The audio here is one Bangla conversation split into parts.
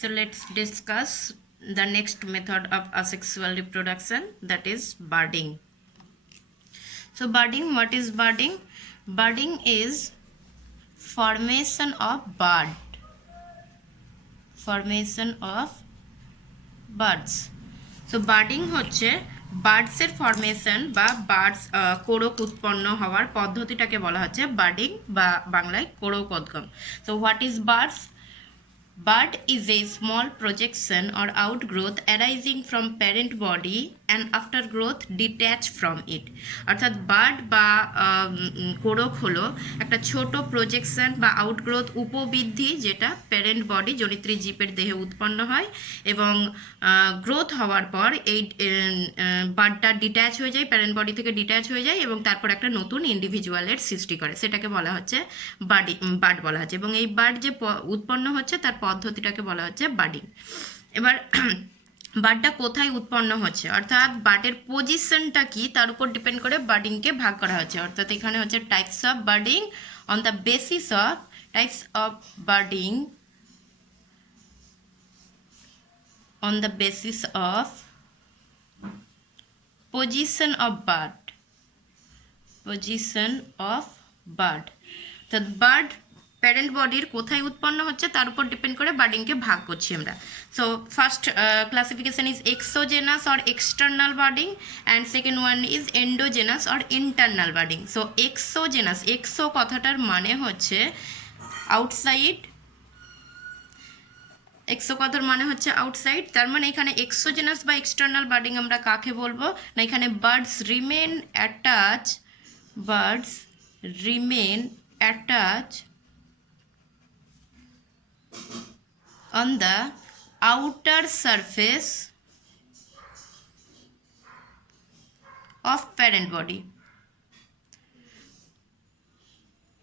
So let's discuss the next method of asexual reproduction, that is budding. So budding, what is budding? Budding is formation of bud. Formation of buds. So budding হচ্ছে বার্ডসের ফরমেশন বা বার্ডস কোড়ক উৎপন্ন হওয়ার পদ্ধতিটাকে বলা হচ্ছে বার্ডিং বা বাংলায় কোড়ক উদ্গম. So what is buds? Bud is a small projection or outgrowth arising from parent body and after growth detached from it. অর্থাৎ বাড বা কোড়ক হলো একটা ছোট প্রজেকশন বা আউটগ্রোথ উপবৃদ্ধি যেটা প্যারেন্ট বডি জনিত্রী জীবের দেহে উৎপন্ন হয় এবং গ্রোথ হওয়ার পর এই বাডটা ডিট্যাচ হয়ে যায়, প্যারেন্ট বডি থেকে ডিট্যাচ হয়ে যায় এবং তারপর একটা নতুন ইন্ডিভিজুয়ালের সৃষ্টি করে, সেটাকে বলা হচ্ছে বাড বলা হচ্ছে। এবং এই বাড যে উৎপন্ন হচ্ছে তার পদ্ধতিটাকে বলা হচ্ছে বাডিং। এবার বাডটা কোথায় উৎপন্ন হচ্ছে অর্থাৎ বাডের পজিশনটা কি তার উপর ডিপেন্ড করে বাডিংকে ভাগ করা হচ্ছে। অর্থাৎ এখানে হচ্ছে types of budding on the basis of types of budding on the basis of position of bud. Position of bud. তো বার্ড প্যারেন্ট বডির কোথায় উৎপন্ন হচ্ছে তার উপর ডিপেন্ড করে বার্ডিংকে ভাগ করছি আমরা। So first classification is exogenous or external budding and second one is endogenous or internal budding. So exogenous, exo কথাটার মানে হচ্ছে আউটসাইড, এক্সো কথার মানে হচ্ছে আউটসাইড, তার মানে এখানে এক্সোজেনাস বা এক্সটার্নাল বার্ডিং আমরা কাকে বলবো না, এখানে birds remain attach on the outer surface of parent body.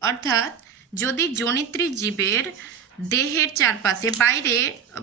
অর্থাৎ যদি জনিত্রী জীবের দেহের চারপাশে বাইরে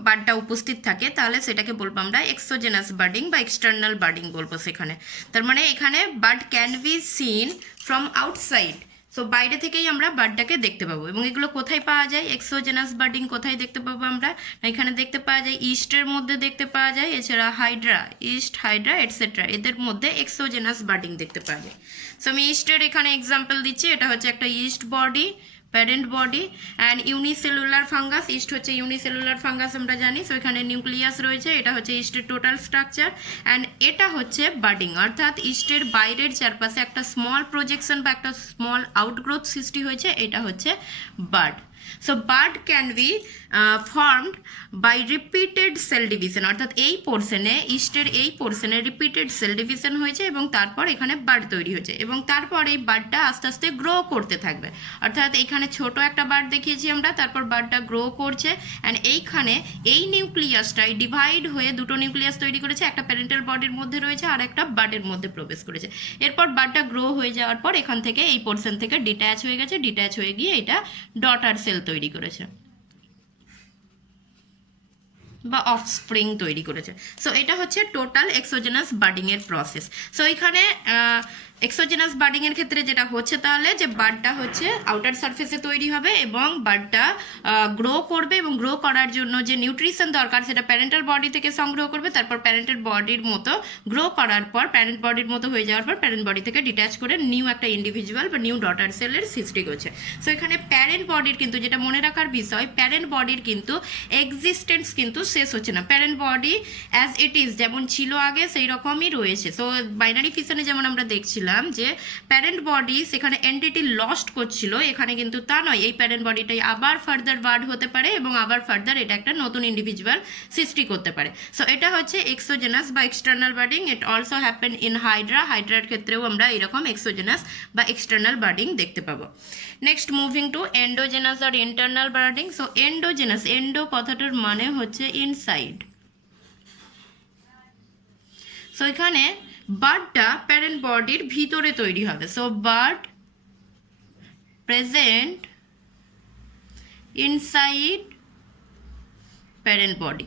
বার্ডটা উপস্থিত থাকে তাহলে সেটাকে বলবো আমরা এক্সোজেনাস বার্ডিং বা এক্সটার্নাল বার্ডিং বলবো সেখানে। তার মানে এখানে bird can be seen from outside, so বাইরে থেকেই আমরা বার্ডটাকে দেখতে পাবো। এবং এগুলো কোথায় পাওয়া যায়, এক্সোজেনাস বার্ডিং কোথায় দেখতে পাবো আমরা, এখানে দেখতে পাওয়া যায় ইস্টের মধ্যে দেখতে পাওয়া যায়, এছাড়া হাইড্রা, ইস্ট, হাইড্রা এটসেট্রা এদের মধ্যে এক্সোজেনাস বার্ডিং দেখতে পাওয়া যায়। সো আমি ইস্টের এখানে এক্সাম্পল দিচ্ছি, এটা হচ্ছে একটা east body, parent body and unicellular fungus. East হচ্ছে ইউনিসেলুলার ফাঙ্গাস আমরা জানি। সো এখানে নিউক্লিয়াস রয়েছে, এটা হচ্ছে ইস্টের টোটাল স্ট্রাকচার অ্যান্ড এটা হচ্ছে বার্ডিং, অর্থাৎ ইস্টের বাইরের চারপাশে একটা স্মল প্রজেকশন বা একটা স্মল আউটগ্রোথ সৃষ্টি হয়েছে, এটা হচ্ছে bud. So bud can be formed by repeated cell division, অর্থাৎ এই পোর্শনে ইস্টের এই পোর্শনে রিপিটেড সেল ডিভিশন হয়েছে এবং তারপর এখানে বার্ড তৈরি হয়েছে এবং তারপর এই বার্ডটা আস্তে আস্তে গ্রো করতে থাকবে। অর্থাৎ এইখানে ছোট একটা বার্ড দেখিয়েছি আমরা, তারপর বার্ডটা গ্রো করছে অ্যান্ড এইখানে এই নিউক্লিয়াসটাই ডিভাইড হয়ে দুটো নিউক্লিয়াস তৈরি করেছে, একটা প্যারেন্টাল বডির মধ্যে রয়েছে আর একটা বার্ডের মধ্যে প্রবেশ করেছে। এরপর বার্ডটা গ্রো হয়ে যাওয়ার পর এখান থেকে এই পোর্শন থেকে ডিট্যাচ হয়ে গেছে, ডিট্যাচ হয়ে গিয়ে এটা ডটার সেল তৈরি করেছে বা অফস্প্রিং তৈরি করেছে। সো এটা হচ্ছে টোটাল এক্সোজেনাস বার্ডিংয়ের প্রসেস। সো এখানে এক্সোজেনাস বার্ডিংয়ের ক্ষেত্রে যেটা হচ্ছে তাহলে যে বার্ডটা হচ্ছে আউটার সারফেসে তৈরি হবে এবং বার্ডটা গ্রো করবে এবং গ্রো করার জন্য যে নিউট্রিশন দরকার সেটা প্যারেন্টাল বডি থেকে সংগ্রহ করবে, তারপর প্যারেন্টাল বডির মতো গ্রো করার পর প্যারেন্ট বডির মতো হয়ে যাওয়ার পর প্যারেন্ট বডি থেকে ডিট্যাচ করে নিউ একটা ইন্ডিভিজুয়াল বা নিউ ডটার সেলের সৃষ্টি করছে। সো এখানে প্যারেন্ট বডির কিন্তু যেটা মনে রাখার বিষয়, প্যারেন্ট বডির কিন্তু এক্সিস্টেন্স কিন্তু শেষ হচ্ছে না, parent body as it is যেমন ছিল আগে সেই রকমই রয়েছে। সো বাইনারি ফিশনে যেমন আমরা দেখছিলাম যে প্যারেন্ট বডি সেখানে এন্টিটি লস্ট করছিল, এখানে কিন্তু তা নয়, এই প্যারেন্ট বডিটাই আবার ফার্দার বার্ড হতে পারে এবং আবার ফার্দার এটা একটা নতুন ইন্ডিভিজুয়াল সৃষ্টি করতে পারে। সো এটা হচ্ছে এক্সোজেনাস বা external budding. It also happen in hydra, হাইড্রার ক্ষেত্রেও আমরা এরকম এক্সোজেনাস বা এক্সটার্নাল বার্ডিং দেখতে পাবো। নেক্সট মুভিং টু এন্ডোজেনাস আর internal budding. So endogenous, endo কথাটার মানে হচ্ছে ইনসাইড। সো এখানে বার্ডটা প্যারেন্ট বডির ভিতরে তৈরি হবে। So bird present inside parent body.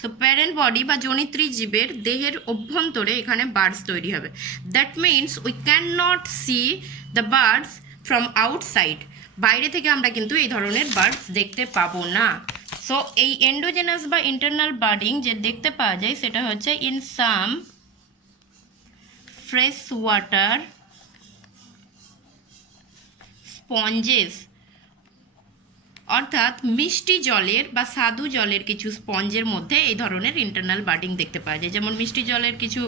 So parent body বা জনিত্রী জীবের দেহের অভ্যন্তরে এখানে বার্ডস তৈরি হবে। That means we can not C the birds from outside, বাইরে থেকে আমরা কিন্তু এই ধরনের বার্ডস দেখতে পাবো না। সো এই এন্ডোজেনাস বা ইন্টারনাল বার্ডিং যে দেখতে পাওয়া যায় সেটা হচ্ছে ইন সাম ফ্রেশ ওয়াটার স্পঞ্জেস, অর্থাৎ মিষ্টি জলের বা স্বাদু জলের কিছু স্পঞ্জের মধ্যে এই ধরনের ইন্টারনাল বার্ডিং দেখতে পাওয়া যায়। যেমন মিষ্টি জলের কিছু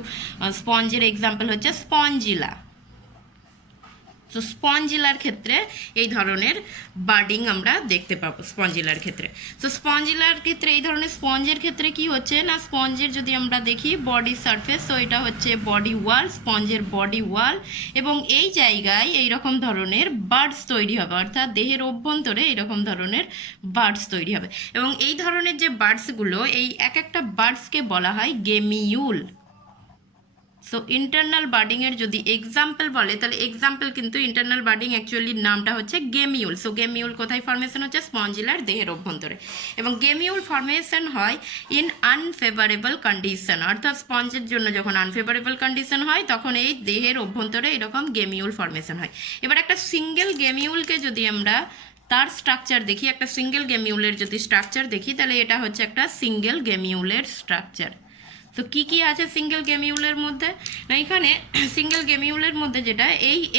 স্পঞ্জের এক্সাম্পল হচ্ছে স্পঞ্জিলা। তো স্পঞ্জিলার ক্ষেত্রে এই ধরনের বার্ডিং আমরা দেখতে পাবো স্পঞ্জিলার ক্ষেত্রে। তো স্পঞ্জিলার ক্ষেত্রে এই ধরনের স্পঞ্জের ক্ষেত্রে কি হচ্ছে না, স্পঞ্জের যদি আমরা দেখি বডি সারফেস, তো এটা হচ্ছে বডি ওয়াল, স্পঞ্জের বডি ওয়াল, এবং এই জায়গায় এইরকম ধরনের বার্ডস তৈরি হবে, অর্থাৎ দেহের অভ্যন্তরে এইরকম ধরনের বার্ডস তৈরি হবে। এবং এই ধরনের যে বার্ডসগুলো, এই এক একটা বার্ডসকে বলা হয় গেমিউল। সো ইন্টারনাল বার্ডিংয়ের যদি এক্সাম্পল বলে, তাহলে এক্সাম্পল কিন্তু ইন্টারনাল বার্ডিং অ্যাকচুয়ালি নামটা হচ্ছে গেমিউল। সো গেমিউল কোথায় ফর্মেশন হচ্ছে? স্পঞ্জিলার দেহের অভ্যন্তরে। এবং গেমিউল ফর্মেশন হয় ইন আনফেভারেবল কন্ডিশন, অর্থাৎ স্পঞ্জের জন্য যখন আনফেভারেবল কন্ডিশন হয় তখন এই দেহের অভ্যন্তরে এরকম গেমিউল ফর্মেশন হয়। এবার একটা সিঙ্গেল গেমিউলকে যদি আমরা তার স্ট্রাকচার দেখি, একটা সিঙ্গেল গেমিউলের যদি স্ট্রাকচার দেখি, তাহলে এটা হচ্ছে একটা সিঙ্গেল গেমিউলের স্ট্রাকচার। তো কি কি আছে সিঙ্গেল গেমিউলের মধ্যে? না, এখানে সিঙ্গেল গেমিউলের মধ্যে যেটা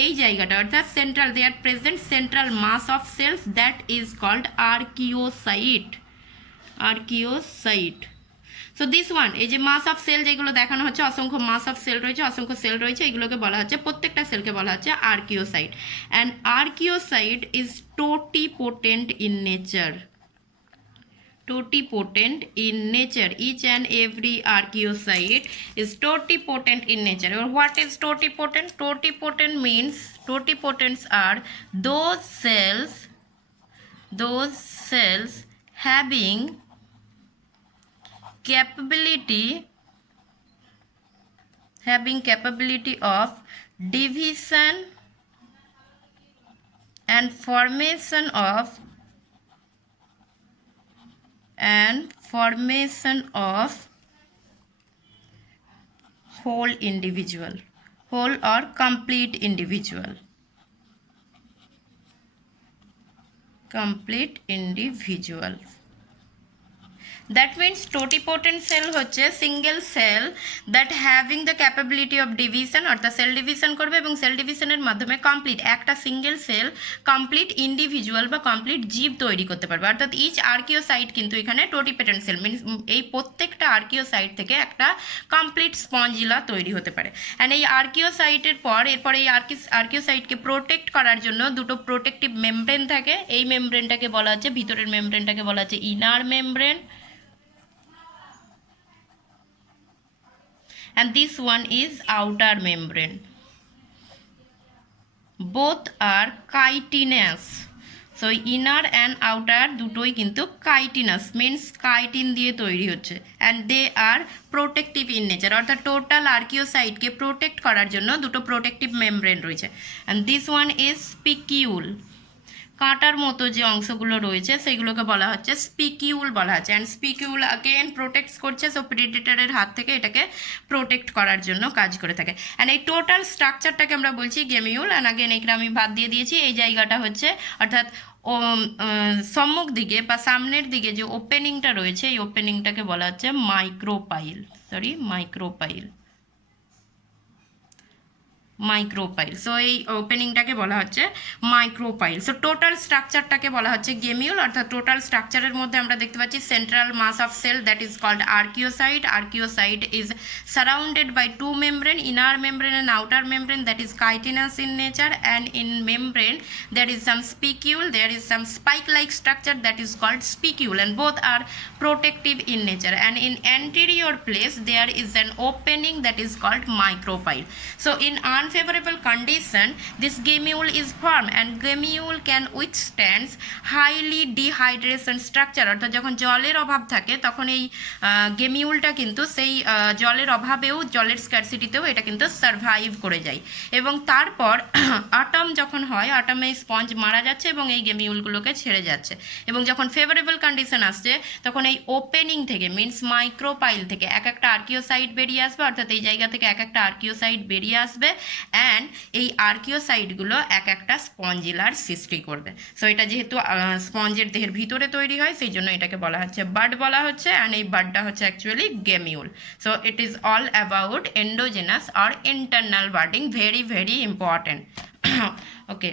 এই জায়গাটা, অর্থাৎ central, they are present central mass of cells that is called archaeocyte. Archaeocyte. So this one, এই যে মাস অফ সেল যেগুলো দেখানো হচ্ছে, অসংখ্য মাস অফ সেল রয়েছে, অসংখ্য সেল রয়েছে, এগুলোকে বলা হচ্ছে, প্রত্যেকটা সেলকে বলা হচ্ছে archaeocyte. And archaeocyte is totipotent in nature. Totipotent in nature. Each and every archaeocyte is totipotent in nature. Or what is totipotent? Totipotent means, totipotents are those cells having capability of division and formation of whole individual, whole or complete individual. That means totipotent cell হচ্ছে single cell that having the capability of division, অর্থাৎ সেল ডিভিশন করবে এবং সেল ডিভিশনের মাধ্যমে কমপ্লিট একটা সিঙ্গেল সেল কমপ্লিট ইন্ডিভিজুয়াল বা কমপ্লিট জীব তৈরি করতে পারবে। অর্থাৎ ইচ আর্কিওসাইট কিন্তু এখানে টোটিপোটেন্ট সেল, মিনস এই প্রত্যেকটা আর্কিওসাইট থেকে একটা কমপ্লিট স্পঞ্জিলা তৈরি হতে পারে। অ্যান্ড এই আর্কিওসাইটের এরপর এই আর্কিওসাইটকে প্রোটেক্ট করার জন্য দুটো প্রোটেক্টিভ মেমব্রেন থাকে। এই মেমব্রেনটাকে বলা হচ্ছে, ভিতরের মেমব্রেনটাকে বলা হচ্ছে inner membrane, and this one is outer membrane. Both are chitinous. So inner and outer দুটোই কিন্তু chitinous, means chitin দিয়ে তৈরি হচ্ছে, and they are protective in nature, অর্থাৎ টোটাল আর্কিওসাইটকে প্রোটেক্ট করার জন্য দুটো প্রোটেক্টিভ মেমব্রেন রয়েছে। and this one is spicule. কাঁটার মতো যে অংশগুলো রয়েছে সেগুলোকে বলা হচ্ছে স্পিকিউল বলা হচ্ছে। অ্যান্ড স্পিকিউল আগেন প্রোটেক্ট করছে, সো প্রেডিটরের হাত থেকে এটাকে প্রোটেক্ট করার জন্য কাজ করে থাকে। অ্যান্ড এই টোটাল স্ট্রাকচারটাকে আমরা বলছি গেমিউল। অ্যান্ড আগেন এখানে আমি বাদ দিয়ে দিয়েছি, এই জায়গাটা হচ্ছে, অর্থাৎ সম্মুখ দিকে বা সামনের দিকে যে ওপেনিংটা রয়েছে, এই ওপেনিংটাকে বলা হচ্ছে মাইক্রোপাইল। সো এই ওপেনিংটাকে বলা হচ্ছে মাইক্রোপাইল। সো টোটাল স্ট্রাকচারটাকে বলা হচ্ছে গেমিউল, অর্থাৎ টোটাল স্ট্রাকচারের মধ্যে আমরা দেখতে পাচ্ছি central mass of cell that is called archaeocyte. Archaeocyte is surrounded by two membrane, inner membrane and outer membrane, that is chitinous in nature, and in membrane there is some spicule, there is some spike like structure that is called spicule, and both are protective in nature. And in anterior place there is an opening that is called micropyle. So in unfavorable condition this gemule is formed, and gemule can withstand highly dehydration structure, অর্থাৎ যখন জলের অভাব থাকে তখন এই গেমিউলটা কিন্তু সেই জলের অভাবেও, জলের স্কারসিটিতেও এটা কিন্তু সার্ভাইভ করে যায়। এবং তারপর অটম যখন হয়, অটমে স্পঞ্জ মারা যাচ্ছে এবং এই গেমিউলগুলোকে ছেড়ে যাচ্ছে, এবং যখন ফেভারেবল কন্ডিশন আসছে তখন এই ওপেনিং থেকে, মিনস মাইক্রোপাইল থেকে এক একটা আর্কিওসাইট বেরিয়ে আসবে, অর্থাৎ এই জায়গা থেকে এক একটা আর্কিওসাইট বেরিয়ে আসবে, অ্যান্ড এই আর্কিওসাইটগুলো এক একটা স্পঞ্জিলার সৃষ্টি করবে। সো এটা যেহেতু স্পঞ্জের দেহের ভিতরে তৈরি হয়, সেই জন্য এটাকে বলা হচ্ছে বাড বলা হচ্ছে, অ্যান্ড এই বাডটা হচ্ছে actually gemmule. So it is all about endogenous আর internal budding, very very important. ওকে।